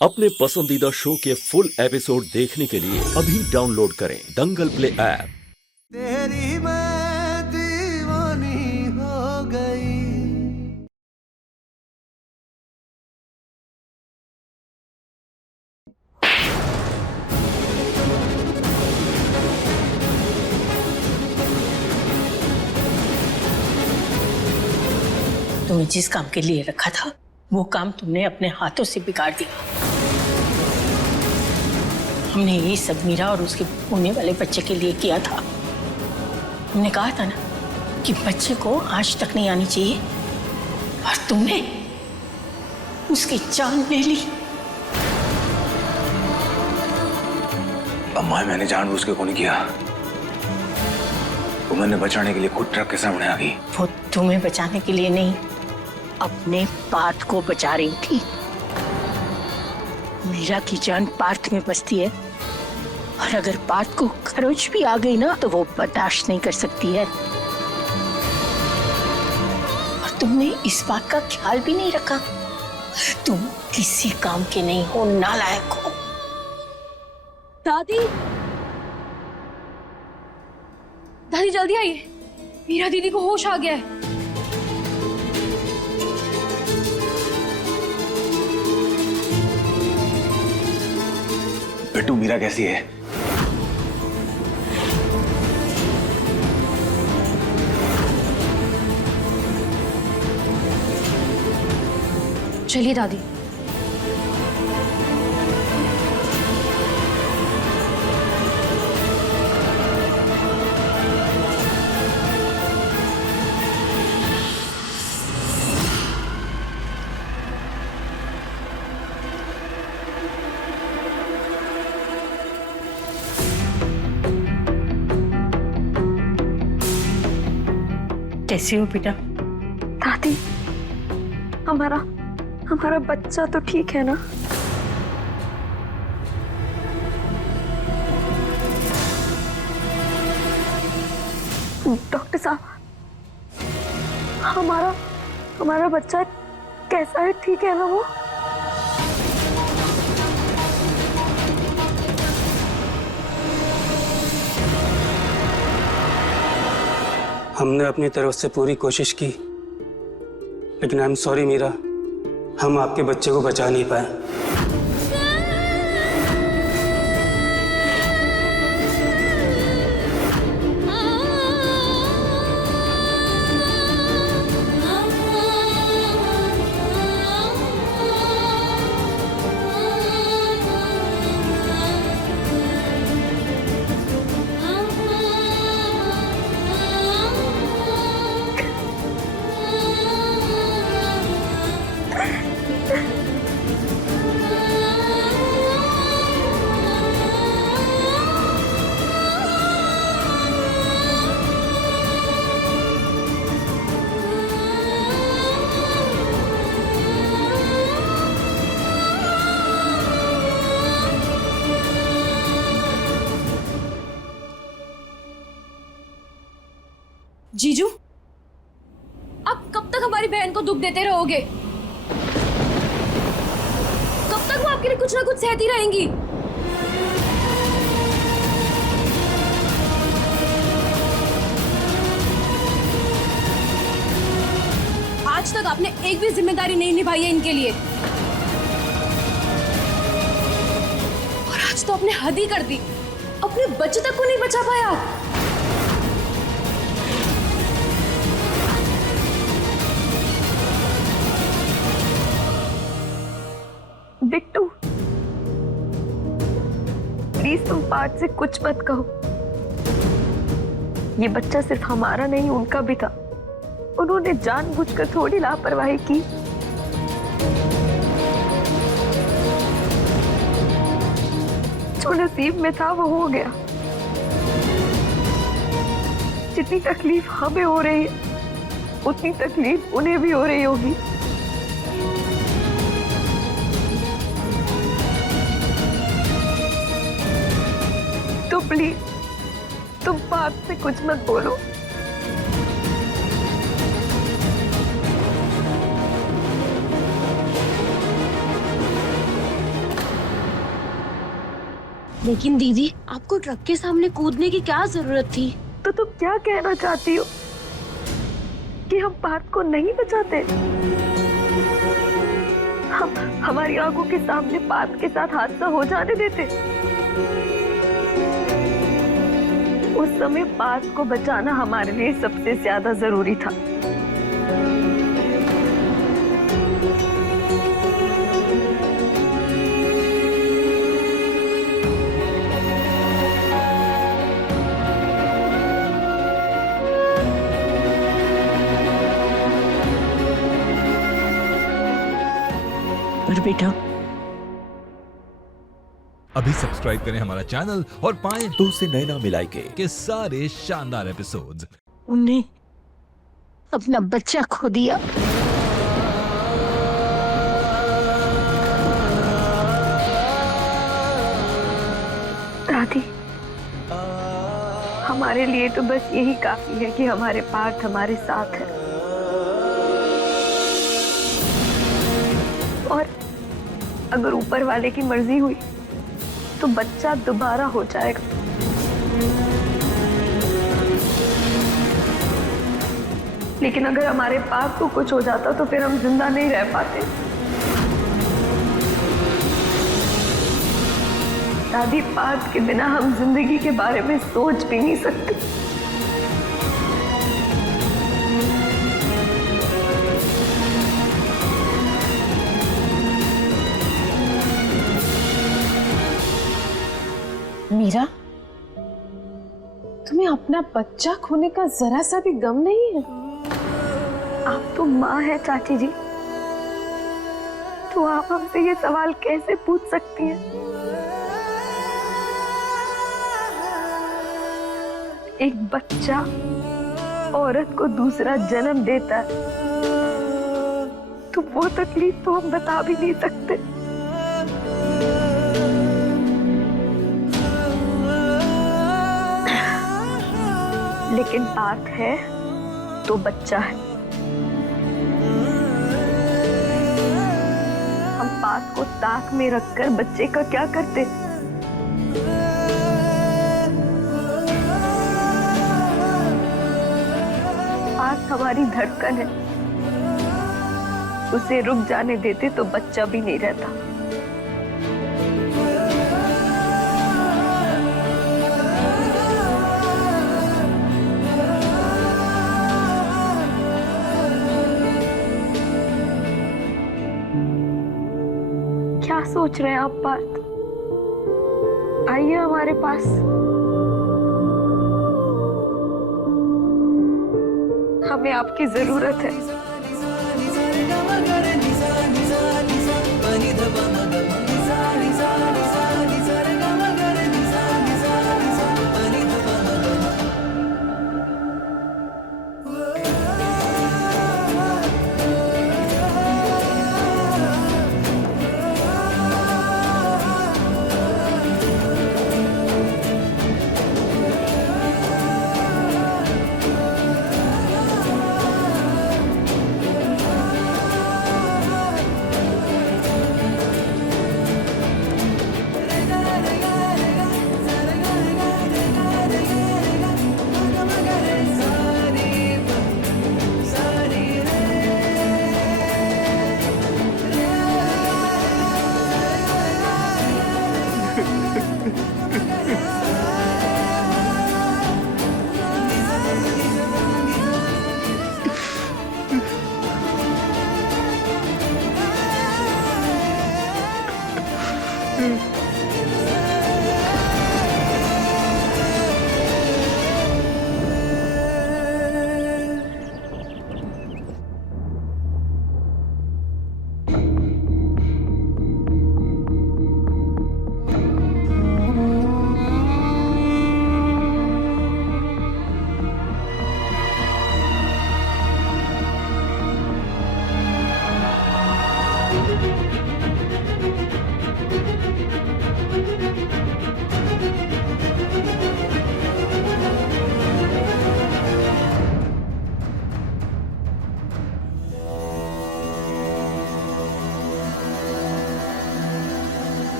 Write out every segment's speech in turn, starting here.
अपने पसंदीदा शो के फुल एपिसोड देखने के लिए अभी डाउनलोड करें दंगल प्ले ऐप। तेरी मैं दीवानी हो गई। तुम्हें जिस काम के लिए रखा था वो काम तुमने अपने हाथों से बिगाड़ दिया। हमने ये सब मीरा और उसके होने वाले बच्चे के लिए किया था। हमने कहा था ना कि बच्चे को आज तक नहीं आनी चाहिए, और तुमने उसकी जान ले ली। अम्मा, मैंने जानबूझ के नहीं किया। वो मैंने बचाने के लिए खुद ट्रक के सामने आ गई। वो तुम्हें बचाने के लिए नहीं, अपने पार्थ को बचा रही थी। मीरा की जान पार्थ में बसती है, और अगर पार्थ को खरोच भी आ गई ना तो वो बर्दाश्त नहीं कर सकती है। और तुमने इस बात का ख्याल भी नहीं रखा। तुम किसी काम के नहीं हो, नालायक हो। दादी, दादी जल्दी आइए, मीरा दीदी को होश आ गया है। बेटू, मीरा कैसी है? चलिए दादी। कैसी हो बेटा? दादी, हमारा बच्चा तो ठीक है ना? डॉक्टर साहब, हमारा बच्चा कैसा है? ठीक है ना वो? हमने अपनी तरफ से पूरी कोशिश की, लेकिन आई एम सॉरी मीरा, हम आपके बच्चे को बचा नहीं पाए। जीजू, आप कब तक हमारी बहन को दुख देते रहोगे? कब तक वो आपके लिए कुछ ना कुछ सहती रहेंगी? आज तक आपने एक भी जिम्मेदारी नहीं निभाई है इनके लिए, और आज तो आपने हद ही कर दी। अपने बच्चे तक को नहीं बचा पाया आप। बिट्टू, प्लीज तुम पार्थ से कुछ मत कहो। ये बच्चा सिर्फ हमारा नहीं, उनका भी था। उन्होंने जानबूझकर थोड़ी लापरवाही की। जो नसीब में था वो हो गया। जितनी तकलीफ हमें हो रही है उतनी तकलीफ उन्हें भी हो रही होगी। तो प्लीज तुम बात से कुछ मत बोलो। लेकिन दीदी, आपको ट्रक के सामने कूदने की क्या जरूरत थी? तो तुम क्या कहना चाहती हो कि हम पार्थ को नहीं बचाते? हम हमारी आंखों के सामने पार्थ के साथ हादसा हो जाने देते? उस समय पार्थ को बचाना हमारे लिए सबसे ज्यादा जरूरी था। पर बेटा, अभी सब्सक्राइब करें हमारा चैनल और पाएं तो से नैना मिलाई के सारे शानदार एपिसोड्स। उनने अपना बच्चा खो दिया। दादी, हमारे लिए तो बस यही काफी है कि हमारे पार्थ हमारे साथ है। और अगर ऊपर वाले की मर्जी हुई तो बच्चा दोबारा हो जाएगा। लेकिन अगर हमारे पार्थ को कुछ हो जाता तो फिर हम जिंदा नहीं रह पाते। दादी, पार्थ के बिना हम जिंदगी के बारे में सोच भी नहीं सकते। मीरा, तुम्हें अपना बच्चा खोने का जरा सा भी गम नहीं है? आप तो माँ है चाची जी, तो आप हमसे ये सवाल कैसे पूछ सकती हैं? एक बच्चा औरत को दूसरा जन्म देता है, तो वो तकलीफ तो हम बता भी नहीं सकते। लेकिन पार्थ है तो बच्चा है। हम पार्थ को ताक में रखकर बच्चे का क्या करते? पार्थ हमारी धड़कन है, उसे रुक जाने देते तो बच्चा भी नहीं रहता। क्या सोच रहे हैं आप पार्थ? आइए हमारे पास। हमें आपकी जरूरत है।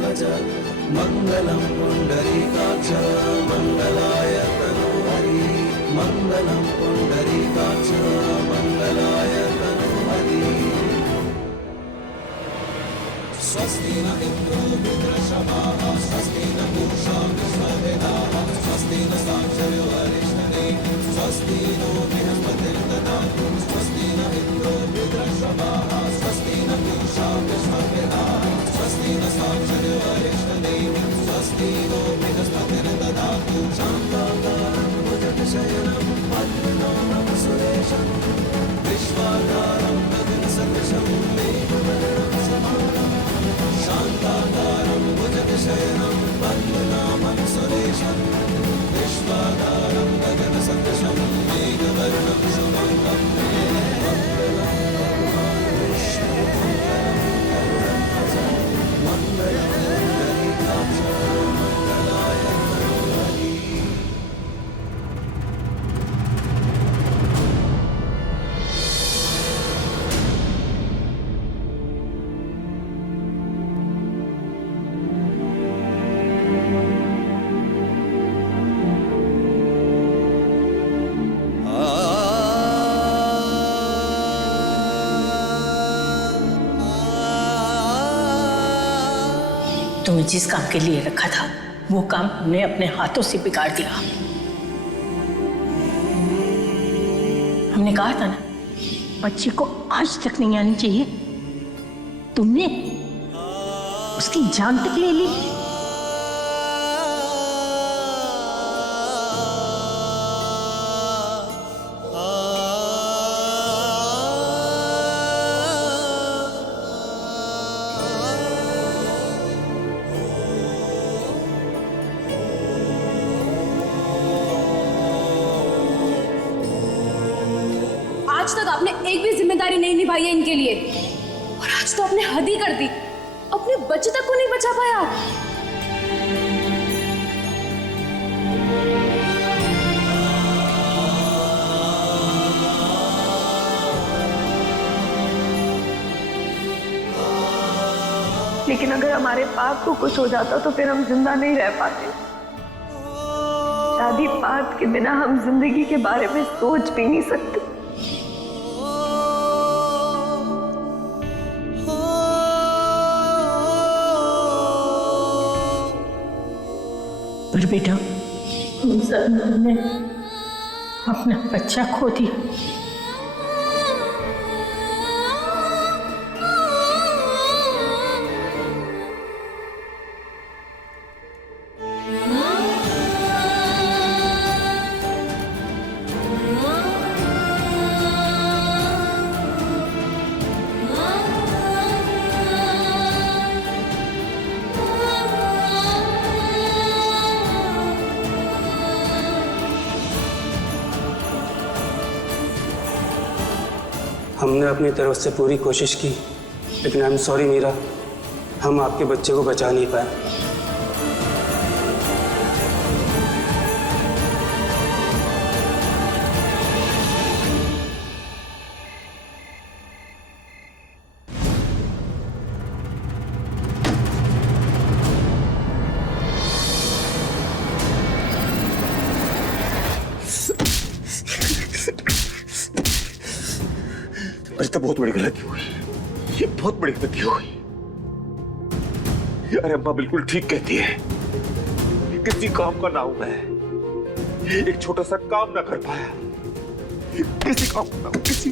भज मंगलम पुंडरीकाक्ष मंगलाय तनोहरि मंगलम पुंडरीकाक्ष मंगलाय तनोहरि स्वस्ति न इंद्रो वृत्रशवाः स्वस्ति न पूषा विश्ववेदाः स्वस्ति न साक्षरो अरिष्टनेमिः स्वस्ति नो बृहस्पतिर्दधातु स्वस्ति न इंद्रो वृत्रशवाः स्वस्ति न पूषा विश्ववेदाः स्वस्ति न साक्षरो अरिष्टनेमिः स्वस्ति नो बृहस्पतिर्दधातु शान्ताकारं भुजगशयनं पद्मनाभं सुरेशं विश्वाधारं गगनसदृशं मेघवर्णं समानं शान्ताकारं भुजगशयनं पद्मनाभं सुरेशं विश्वाधारं गगनसदृशं मेघवर्णं समानं मङ्गलं भगवान् विष्णु मंगलं भज मङ्गलं पुंडरीकाक्ष मङ्गलाय तनोहरि तुम्हें जिस काम के लिए रखा था वो काम हमने अपने हाथों से बिगाड़ दिया। हमने कहा था ना बच्ची को आज तक नहीं आनी चाहिए, तुमने उसकी जान तक ले ली। आज तक आपने एक भी जिम्मेदारी नहीं निभाई है इनके लिए, और आज तो आपने हद ही कर दी। अपने बच्चे तक को नहीं बचा पाया आप। लेकिन अगर हमारे पाप को कुछ हो जाता तो फिर हम जिंदा नहीं रह पाते। शादी पाप के बिना हम जिंदगी के बारे में सोच भी नहीं सकते। पर बेटा हम सब ने अपना बच्चा खो दिया। हमने अपनी तरफ से पूरी कोशिश की, लेकिन आई एम सॉरी मीरा, हम आपके बच्चे को बचा नहीं पाए। तो बहुत बड़ी गलती हुई, ये बहुत बड़ी गलती हुई। अरे अम्मा बिल्कुल ठीक कहती है, किसी काम का ना हूं मैं, एक छोटा सा काम ना कर पाया, किसी काम का ना हूं, किसी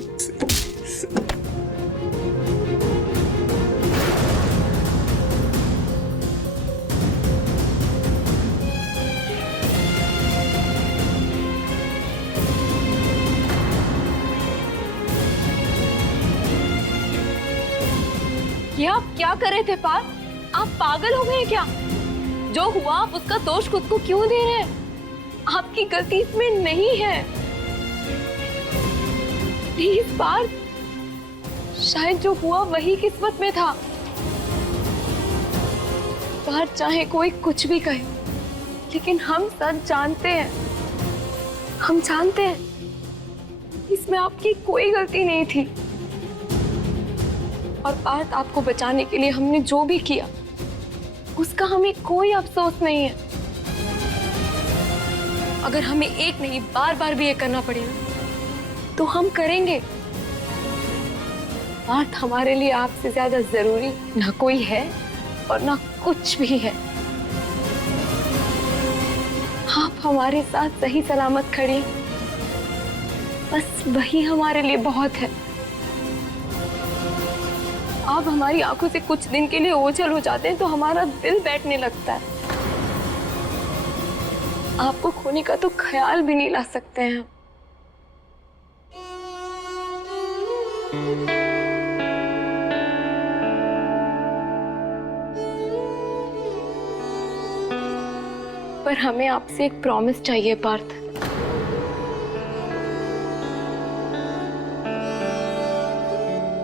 ये आप क्या कर रहे थे पार? आप पागल हो गए क्या? जो हुआ आप उसका दोष खुद को क्यों दे रहे हैं? आपकी गलती इसमें नहीं है। प्लीज पार, शायद जो हुआ वही किस्मत में था। पार चाहे कोई कुछ भी कहे, लेकिन हम सच जानते हैं, हम जानते हैं इसमें आपकी कोई गलती नहीं थी। और पार्थ आपको बचाने के लिए हमने जो भी किया उसका हमें कोई अफसोस नहीं है। अगर हमें एक नहीं बार बार भी ये करना पड़ेगा तो हम करेंगे। बात हमारे लिए आपसे ज्यादा जरूरी ना कोई है और ना कुछ भी है। आप हमारे साथ सही सलामत खड़ी, बस वही हमारे लिए बहुत है। आप हमारी आंखों से कुछ दिन के लिए ओझल हो जाते हैं तो हमारा दिल बैठने लगता है। आपको खोने का तो ख्याल भी नहीं ला सकते हैं। पर हमें आपसे एक प्रॉमिस चाहिए पार्थ।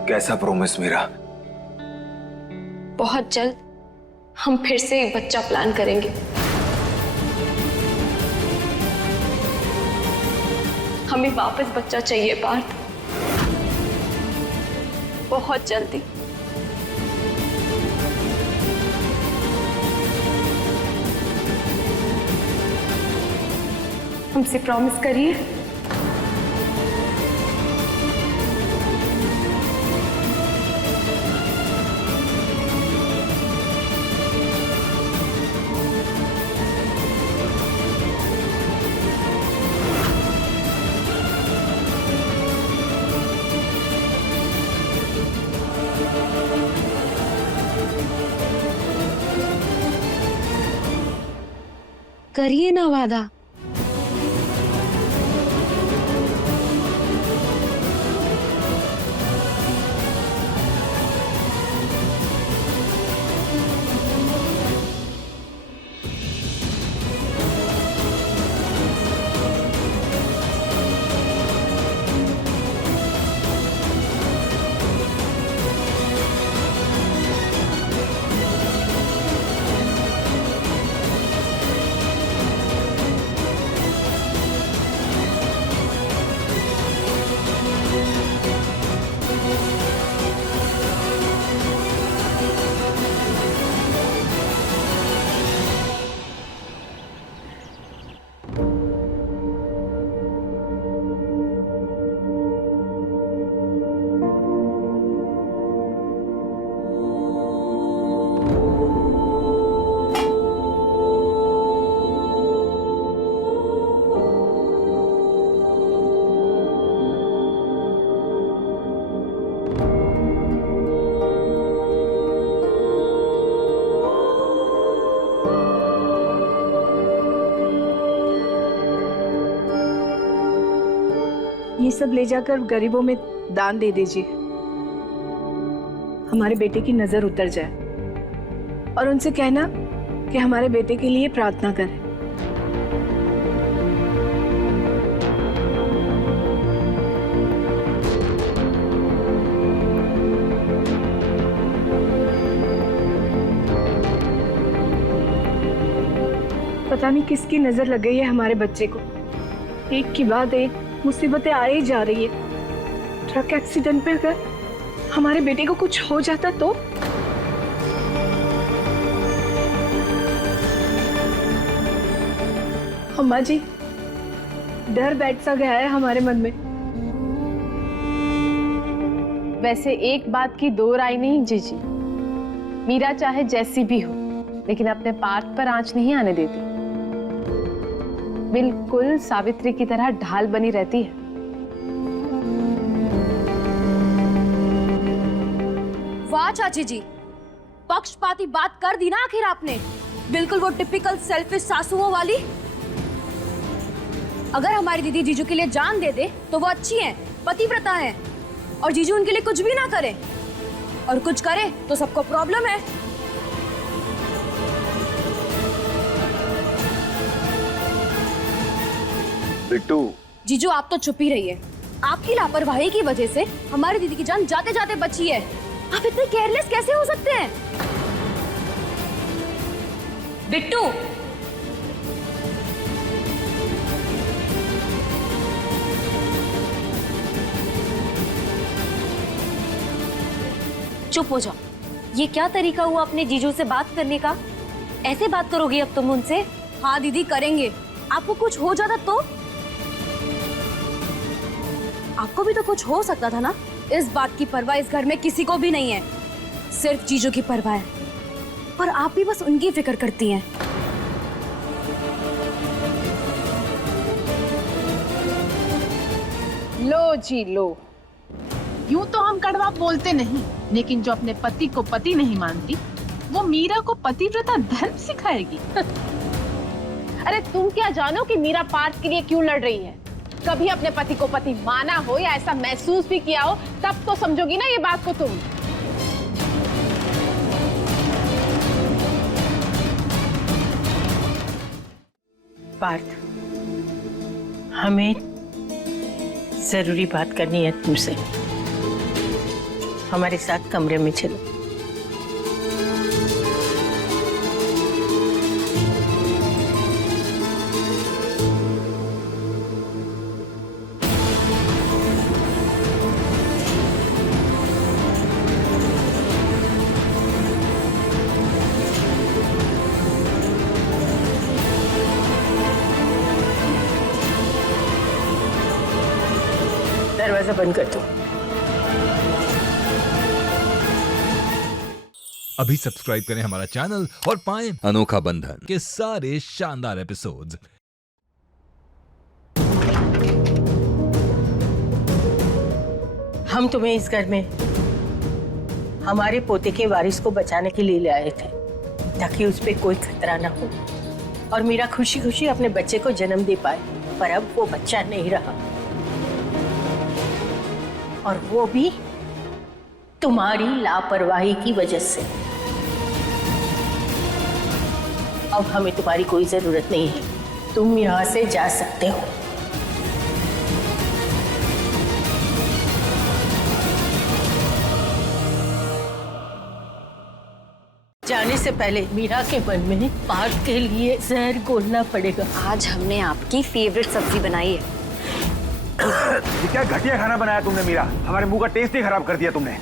कैसा प्रॉमिस मीरा? बहुत जल्द हम फिर से एक बच्चा प्लान करेंगे। हमें वापस बच्चा चाहिए पार्थ, बहुत जल्दी। हमसे प्रॉमिस करिए। करिए ना वादा। ये सब ले जाकर गरीबों में दान दे दीजिए। हमारे बेटे की नजर उतर जाए और उनसे कहना कि हमारे बेटे के लिए प्रार्थना करें। पता नहीं किसकी नजर लग गई है हमारे बच्चे को। एक के बाद एक मुसीबतें आ ही जा रही है। ट्रक एक्सीडेंट में अगर हमारे बेटे को कुछ हो जाता तो? अम्मा जी, डर बैठ सा गया है हमारे मन में। वैसे एक बात की दो राय नहीं जीजी, मीरा चाहे जैसी भी हो लेकिन अपने पार्थ पर आंच नहीं आने देती। बिल्कुल सावित्री की तरह ढाल बनी रहती है। वाह चाची जी, पक्षपाती बात कर दी ना आखिर आपने। बिल्कुल वो टिपिकल सेल्फिश सासुओं वाली। अगर हमारी दीदी जीजू के लिए जान दे दे तो वो अच्छी हैं, पतिव्रता हैं, और जीजू उनके लिए कुछ भी ना करे और कुछ करे तो सबको प्रॉब्लम है। बिट्टू, जीजू आप तो चुप ही रहिए। आपकी लापरवाही की वजह से हमारी दीदी की जान जाते जाते बची है। आप इतने केयरलेस कैसे हो सकते हैं? बिट्टू, चुप हो जाओ। ये क्या तरीका हुआ अपने जीजू से बात करने का? ऐसे बात करोगी अब तुम उनसे? हाँ दीदी करेंगे। आपको कुछ हो जाता तो? आपको भी तो कुछ हो सकता था ना। इस बात की परवाह इस घर में किसी को भी नहीं है, सिर्फ जीजू की परवाह है। और आप भी बस उनकी फिक्र करती हैं। लो जी लो, यूं तो हम कड़वा बोलते नहीं, लेकिन जो अपने पति को पति नहीं मानती वो मीरा को पतिव्रता धर्म सिखाएगी। अरे तुम क्या जानो कि मीरा पार्थ के लिए क्यों लड़ रही है? कभी अपने पति को पति माना हो या ऐसा महसूस भी किया हो तब तो समझोगी ना ये बात को तुम। पार्थ, हमें जरूरी बात करनी है तुमसे। हमारे साथ कमरे में चलो। दरवाजा बंद कर दो। अभी सब्सक्राइब करें हमारा चैनल और पाएं अनोखा बंधन के सारे शानदार एपिसोड्स। हम तुम्हें इस घर में हमारे पोते के वारिस को बचाने के लिए ले आए थे, ताकि उस पे कोई खतरा ना हो और मीरा खुशी खुशी अपने बच्चे को जन्म दे पाए। पर अब वो बच्चा नहीं रहा, और वो भी तुम्हारी लापरवाही की वजह से। अब हमें तुम्हारी कोई जरूरत नहीं है, तुम यहाँ से जा सकते हो। जाने से पहले मीरा के मन में पार्थ के लिए जहर घोलना पड़ेगा। आज हमने आपकी फेवरेट सब्जी बनाई है। ये क्या घटिया खाना बनाया तुमने मीरा, हमारे मुंह का टेस्ट ही खराब कर दिया तुमने।